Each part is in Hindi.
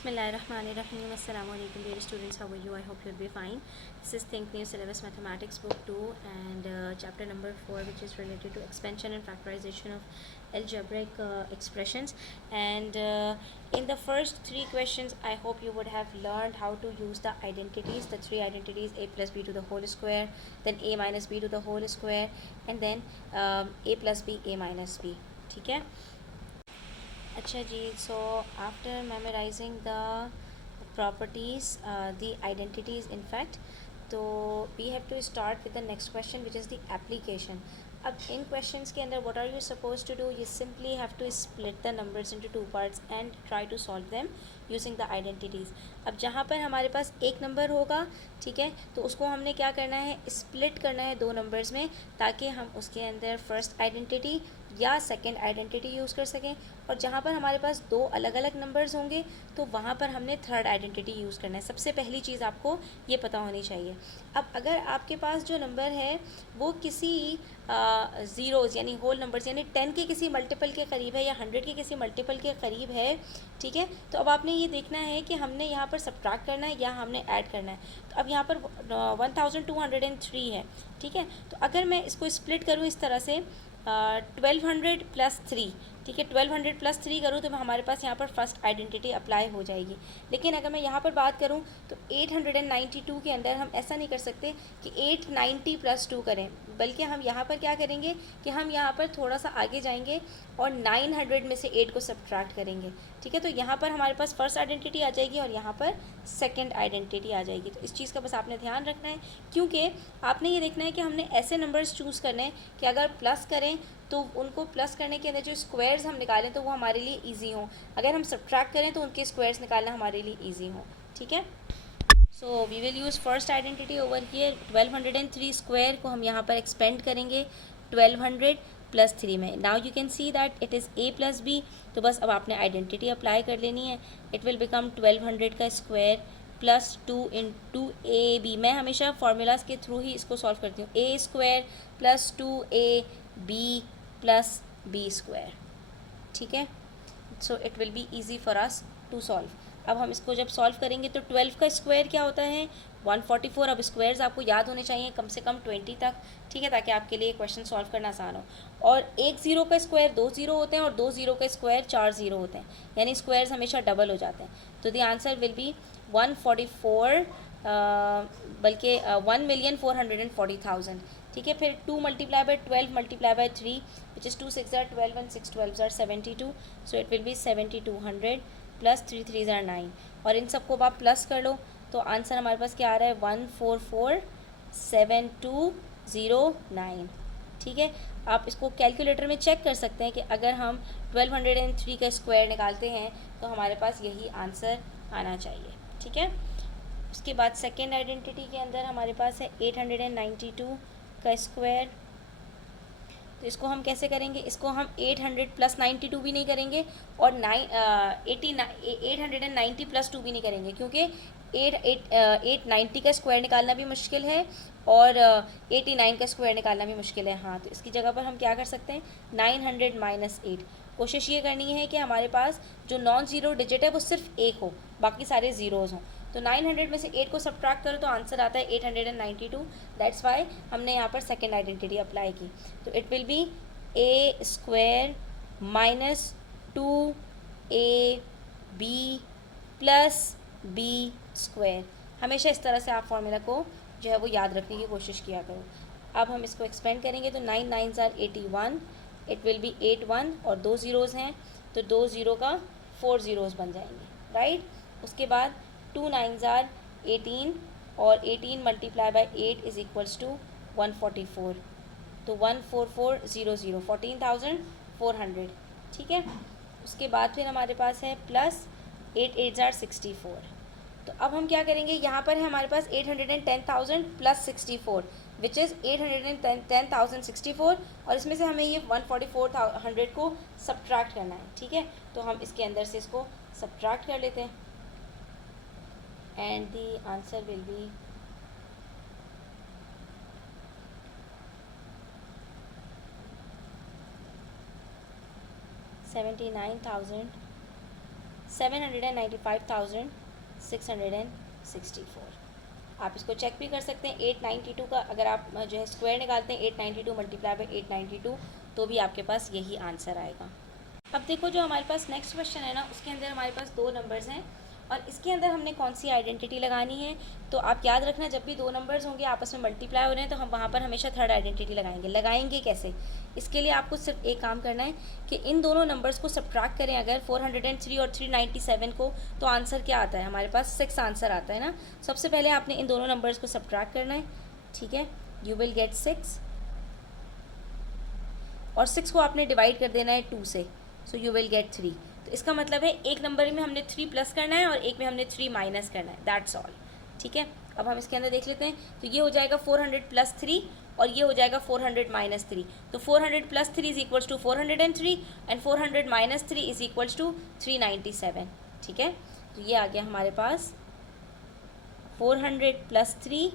Bismillahirrahmanirrahim. Assalamu alaikum dear students, how are you? I hope you'll be fine. This is Think New Syllabus Mathematics Book 2 and chapter number 4, which is related to expansion and factorization of algebraic expressions. And in the first three questions, I hope you would have learned how to use the identities, the three identities: a plus b to the whole square, then a minus b to the whole square, and then a plus b, a minus b. ठीक है. अच्छा जी, so after memorizing the properties, the identities in fact, तो we have to start with the next question, which is the application. अब इन questions के अंदर what are you supposed to do? You simply have to split the numbers into two parts and try to solve them using the identities. अब जहाँ पर हमारे पास एक नंबर होगा, ठीक है, तो उसको हमने क्या करना है, स्प्लिट करना है दो नंबर्स में, ताकि हम उसके अंदर फर्स्ट आइडेंटिटी या सेकंड आइडेंटिटी यूज़ कर सकें। और जहाँ पर हमारे पास दो अलग अलग नंबर्स होंगे तो वहाँ पर हमने थर्ड आइडेंटिटी यूज़ करना है। सबसे पहली चीज़ आपको ये पता होनी चाहिए। अब अगर आपके पास जो नंबर है वो किसी ज़ीरोज़ यानी होल नंबर्स यानी 10 के किसी मल्टीपल के करीब है या 100 के किसी मल्टीपल के करीब है, ठीक है, तो अब आपने ये देखना है कि हमने यहाँ पर सब्ट्रैक्ट करना है या हमने ऐड करना है। तो अब यहाँ पर 1203 है, ठीक है, तो अगर मैं इसको स्प्लिट करूँ इस तरह से 1200 प्लस 3, ठीक है, 1200 प्लस 3 करूँ तो हमारे पास यहाँ पर फर्स्ट आइडेंटिटी अप्लाई हो जाएगी। लेकिन अगर मैं यहाँ पर बात करूँ तो 892 के अंदर हम ऐसा नहीं कर सकते कि 890 प्लस 2 करें, बल्कि हम यहाँ पर क्या करेंगे कि हम यहाँ पर थोड़ा सा आगे जाएंगे और 900 में से 8 को सब्ट्रैक्ट करेंगे, ठीक है। तो यहाँ पर हमारे पास फर्स्ट आइडेंटिटी आ जाएगी और यहाँ पर सेकेंड आइडेंटिटी आ जाएगी। तो इस चीज़ का बस आपने ध्यान रखना है, क्योंकि आपने ये देखना है कि हमने ऐसे नंबर्स चूज़ करने हैं कि अगर प्लस करें तो उनको प्लस करने के अंदर जो स्क्वायर्स हम निकालें तो वो हमारे लिए इजी हों, अगर हम सब्ट्रैक्ट करें तो उनके स्क्वायर्स निकालना हमारे लिए इजी हों, ठीक है। So we will use first identity over here. 1203 square को हम यहाँ पर एक्सपेंड करेंगे 1200 प्लस 3 में। Now you can see that it is a plus B, तो बस अब आपने आइडेंटिटी अप्लाई कर लेनी है। इट विल बिकम 1200 का square plus 2 into A B. मैं हमेशा फार्मूलाज के थ्रू ही इसको सॉल्व करती हूँ। a square plus 2ab plus B square, ठीक है। So it will be easy for us to solve. अब हम इसको जब सॉल्व करेंगे तो 12 का स्क्वायर क्या होता है 144। अब स्क्वायर्स आपको याद होने चाहिए कम से कम 20 तक, ठीक है, ताकि आपके लिए क्वेश्चन सॉल्व करना आसान हो। और एक ज़ीरो का स्क्वायर 2 ज़ीरो होते हैं और 2 ज़ीरो का स्क्वायर 4 ज़ीरो होते हैं, यानी स्क्वायर्स हमेशा डबल हो जाते हैं। तो द आंसर विल बी 144, बल्कि 1,440,000, ठीक है। फिर 2 multiply by 12 multiply by 3 which is 2 6 are 12 and 6 12 are 72, so it will B 7200 plus 3 3 are 9। और इन सबको आप प्लस कर लो तो आंसर हमारे पास क्या आ रहा है 1447209, ठीक है। आप इसको कैलकुलेटर में चेक कर सकते हैं कि अगर हम 1203 का स्क्वायर निकालते हैं तो हमारे पास यही आंसर आना चाहिए, ठीक है। उसके बाद सेकेंड आइडेंटिटी के अंदर हमारे पास है 892 का स्क्वायर। तो इसको हम कैसे करेंगे, इसको हम 800 प्लस 92 भी नहीं करेंगे और 890 प्लस 2 भी नहीं करेंगे, क्योंकि 890 का स्क्वायर निकालना भी मुश्किल है और 89 का स्क्वायर निकालना भी मुश्किल है। हाँ, तो इसकी जगह पर हम क्या कर सकते हैं 900 माइनस 8। कोशिश ये करनी है कि हमारे पास जो नॉन ज़ीरो डिजिट है वो सिर्फ एक हो, बाकी सारे ज़ीरोज़ हों। तो 900 में से 8 को सब्ट्रैक्ट करो तो आंसर आता है 892। दैट्स वाई हमने यहाँ पर सेकेंड आइडेंटिटी अप्लाई की। तो it will be A square minus 2ab plus B square. हमेशा इस तरह से आप फॉर्मूला को जो है वो याद रखने की कोशिश किया करो। अब हम इसको एक्सपेंड करेंगे तो 9 9s are 81, it will B 81 और 2 ज़ीरोज़ हैं तो 2 ज़ीरो का 4 ज़ीरोज़ बन जाएंगे, राइट। उसके बाद 2 9s are 18 और 18 multiply by 8 is equals to 144, तो 14400 14,400, ठीक है। उसके बाद फिर हमारे पास है प्लस 8 8s are 64। तो अब हम क्या करेंगे, यहाँ पर है हमारे पास 810,000 प्लस 64 विच इज़ 810,064 और इसमें से हमें ये 144,100 को सब्ट्रैक्ट करना है, ठीक है। तो हम इसके अंदर से इसको सब्ट्रैक्ट कर लेते हैं and the answer will be 79,600 795,664। आप इसको चेक भी कर सकते हैं। 892 का अगर आप जो है स्क्वायर निकालते हैं, 892 मल्टीप्लाई बाई 892, तो भी आपके पास यही आंसर आएगा। अब देखो जो हमारे पास नेक्स्ट क्वेश्चन है ना, उसके अंदर हमारे पास दो नंबर्स हैं और इसके अंदर हमने कौन सी आइडेंटिटी लगानी है। तो आप याद रखना, जब भी दो नंबर्स होंगे आपस में मल्टीप्लाई हो रहे हैं तो हम वहाँ पर हमेशा थर्ड आइडेंटिटी लगाएंगे कैसे? इसके लिए आपको सिर्फ एक काम करना है कि इन दोनों नंबर्स को सब्ट्रैक्ट करें अगर 403 और 397 को, तो आंसर क्या आता है हमारे पास? 6 आंसर आता है ना। सबसे पहले आपने इन दोनों नंबर्स को सब्ट्रैक्ट करना है, ठीक है। यू विल गेट 6 और 6 को आपने डिवाइड कर देना है 2 से, सो यू विल गेट 3। तो इसका मतलब है एक नंबर में हमने 3 प्लस करना है और एक में हमने 3 माइनस करना है, दैट्स ऑल, ठीक है। अब हम इसके अंदर देख लेते हैं, तो ये हो जाएगा 400 प्लस 3 और ये हो जाएगा 400 माइनस 3। तो 400 plus 3 is equals to 403 and 400 minus 3 is equals to 397, ठीक है। तो ये आ गया हमारे पास 400 प्लस 3,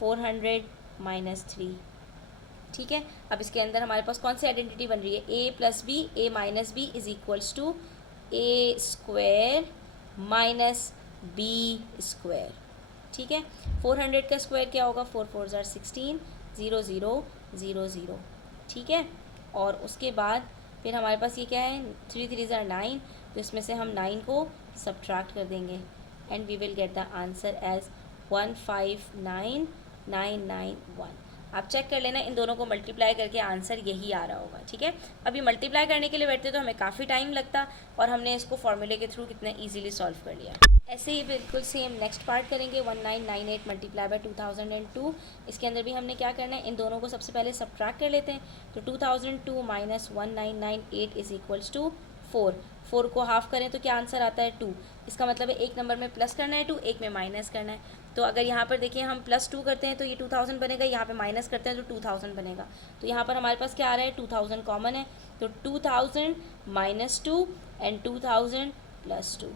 400 माइनस 3, ठीक है। अब इसके अंदर हमारे पास कौन सी आइडेंटिटी बन रही है? a plus B, A minus B is equals to A square minus B square, ठीक है। 400 का स्क्वायर क्या होगा? 4 4 ज़ार 16, 0 0 0 0, ठीक है। और उसके बाद फिर हमारे पास ये क्या है? 3 3 ज़ार 9, तो इसमें से हम 9 को सब्ट्रैक्ट कर देंगे and we will get the answer as 159991। आप चेक कर लेना, इन दोनों को मल्टीप्लाई करके आंसर यही आ रहा होगा, ठीक है। अभी मल्टीप्लाई करने के लिए बैठते तो हमें काफ़ी टाइम लगता और हमने इसको फॉर्मूले के थ्रू कितना इजीली सॉल्व कर लिया। ऐसे ही बिल्कुल सेम नेक्स्ट पार्ट करेंगे, 1998 मल्टीप्लाई बाय 2002। इसके अंदर भी हमने क्या करना है? इन दोनों को सबसे पहले सब्ट्रैक्ट कर लेते हैं। तो 2002 माइनस 1998 इज इक्वल्स टू 4। 4 को हाफ करें तो क्या आंसर आता है? 2। इसका मतलब है एक नंबर में प्लस करना है 2, एक में माइनस करना है। तो अगर यहाँ पर देखिए हम +2 करते हैं तो ये 2000 बनेगा, यहाँ पे माइनस करते हैं तो 2000 बनेगा। तो यहाँ पर हमारे पास क्या आ रहा है? 2000 कॉमन है, तो 2000 माइनस 2 एंड 2000 प्लस 2,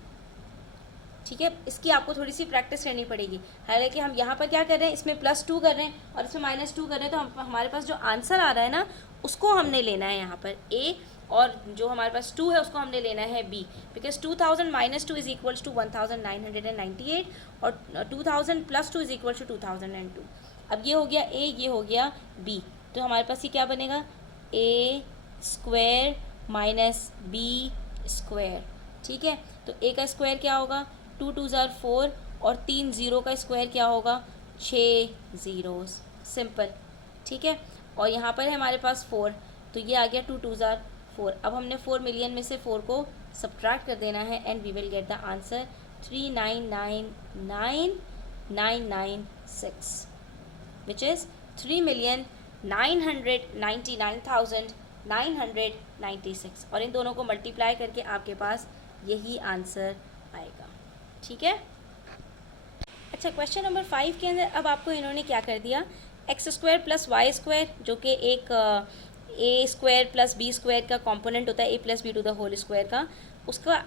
ठीक है। इसकी आपको थोड़ी सी प्रैक्टिस करनी पड़ेगी। हालांकि हम यहाँ पर क्या कर रहे हैं, इसमें +2 कर रहे हैं और इसमें -2 कर रहे हैं, तो हमारे पास जो आंसर आ रहा है ना, उसको हमने लेना है यहाँ पर A, और जो हमारे पास 2 है उसको हमने लेना है B, because 2000 minus 2 is equals to 1998 और 2000 प्लस 2 इज इक्वल्स टू 2002। अब ये हो गया A, ये हो गया B, तो हमारे पास ये क्या बनेगा? A square minus B square, ठीक है। तो A का स्क्वायर क्या होगा? 2 2 ज़ार 4 और 3 0 का स्क्वायर क्या होगा? 6 ज़ीरोज़, सिंपल, ठीक है। और यहाँ पर है हमारे पास 4, तो ये आ गया 2 2 ज़ार 4। अब हमने 4 मिलियन में से 4 को सब्ट्रैक्ट कर देना है and we will get the answer 3999996, which is 3,999,996। और इन दोनों को मल्टीप्लाई करके आपके पास यही आंसर आएगा, ठीक है। अच्छा, क्वेश्चन नंबर 5 के अंदर अब आपको इन्होंने क्या कर दिया? X square plus y square, जो कि एक a square plus B square का कंपोनेंट होता है, a plus b to the whole square का,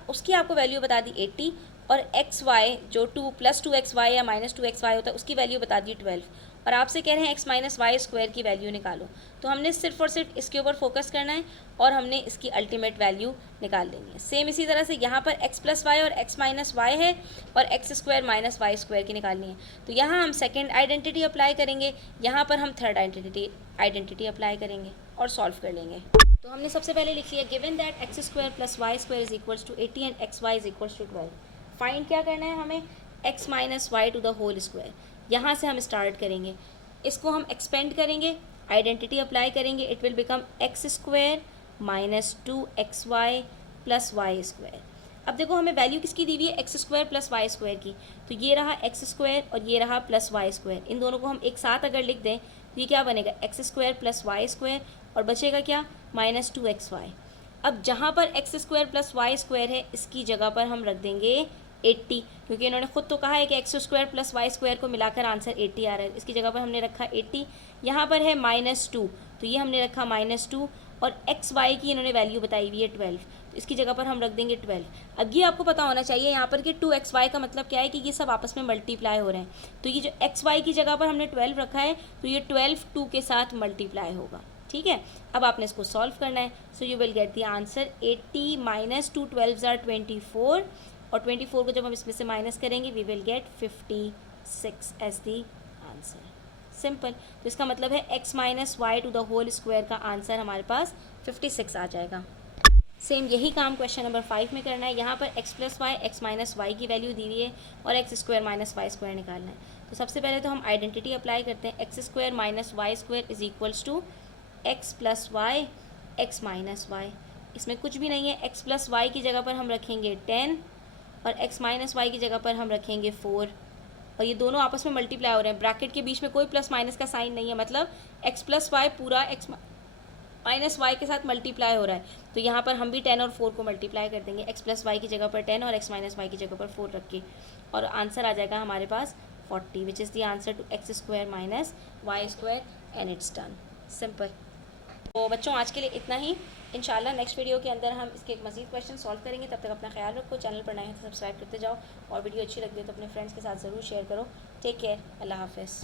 उसकी आपको वैल्यू बता दी 80, और एक्स वाई जो 2 + 2xy या -2xy होता है उसकी वैल्यू बता दी 12, और आपसे कह रहे हैं x माइनस वाई स्क्वायर की वैल्यू निकालो। तो हमने सिर्फ और सिर्फ इसके ऊपर फोकस करना है और हमने इसकी अल्टीमेट वैल्यू निकाल लेनी है। सेम इसी तरह से यहाँ पर x + y और x माइनस वाई है और x square minus y square की निकालनी है। तो यहाँ हम सेकेंड आइडेंटिटी अप्लाई करेंगे, यहाँ पर हम थर्ड आइडेंटिटी अप्लाई करेंगे और सॉल्व कर लेंगे। तो हमने सबसे पहले लिख लिया, given that x square plus y square is equals to 80 and xy is equals to 12। Find क्या करना है हमें? x minus y to the whole square. यहाँ से हम स्टार्ट करेंगे, इसको हम एक्सपेंड करेंगे, आइडेंटिटी अप्लाई करेंगे, it will become x square minus 2xy plus y square. अब देखो हमें वैल्यू किसकी दी हुई है? x square plus y square की। तो ये रहा x स्क्वायर और ये रहा प्लस वाई स्क्वायर। इन दोनों को हम एक साथ अगर लिख दें तो ये क्या बनेगा? x square plus y square, और बचेगा क्या? Minus 2xy। अब जहाँ पर x square plus y square है इसकी जगह पर हम रख देंगे 80, क्योंकि इन्होंने खुद तो कहा है कि x square plus y square को मिलाकर आंसर 80 आ रहा है। इसकी जगह पर हमने रखा 80। यहाँ पर है -2, तो ये हमने रखा -2, और एक्स वाई की इन्होंने वैल्यू बताई हुई है 12, तो इसकी जगह पर हम रख देंगे 12। अब ये आपको पता होना चाहिए यहाँ पर कि 2xy का मतलब क्या है कि ये सब आपस में मल्टीप्लाई हो रहे हैं। तो ये जो xy की जगह पर हमने 12 रखा है, तो ये 12 2 के साथ मल्टीप्लाई होगा, ठीक है, अब आपने इसको सॉल्व करना है. So you will get the answer 80 minus 2 12 are 24, और 24 को जब हम इसमें से माइनस करेंगे we will get 56 as the answer. Simple. तो इसका मतलब है x minus y to the whole square का आंसर हमारे पास 56 आ जाएगा. सेम यही काम क्वेश्चन नंबर 5 में करना है. यहाँ पर x plus y, x minus y की वैल्यू दी हुई है और x square minus y square निकालना है. तो सबसे पहले तो हम आइडेंटिटी अप्लाई करते हैं. X square minus y square is equals to x plus y x minus y. इसमें कुछ भी नहीं है. एक्स प्लस वाई की जगह पर हम रखेंगे 10 और एक्स माइनस वाई की जगह पर हम रखेंगे 4, और ये दोनों आपस में मल्टीप्लाई हो रहे हैं. ब्रैकेट के बीच में कोई प्लस माइनस का साइन नहीं है, मतलब एक्स प्लस वाई पूरा एक्स माइनस वाई के साथ मल्टीप्लाई हो रहा है. तो यहाँ पर हम भी 10 और 4 को मल्टीप्लाई कर देंगे. एक्स प्लस वाई की जगह पर 10 और एक्स माइनस वाई की जगह पर 4 रख के, और आंसर आ जाएगा हमारे पास 40, which is the answer to x square minus y square, and it's done. Simple. तो बच्चों आज के लिए इतना ही. इंशाल्लाह नेक्स्ट वीडियो के अंदर हम इसके एक मज़ीद क्वेश्चन सॉल्व करेंगे. तब तक अपना ख्याल रखो. चैनल पर नए हैं तो सब्सक्राइब करते जाओ, और वीडियो अच्छी लगती है तो अपने फ्रेंड्स के साथ ज़रूर शेयर करो. Take care. अल्लाह हाफिज़.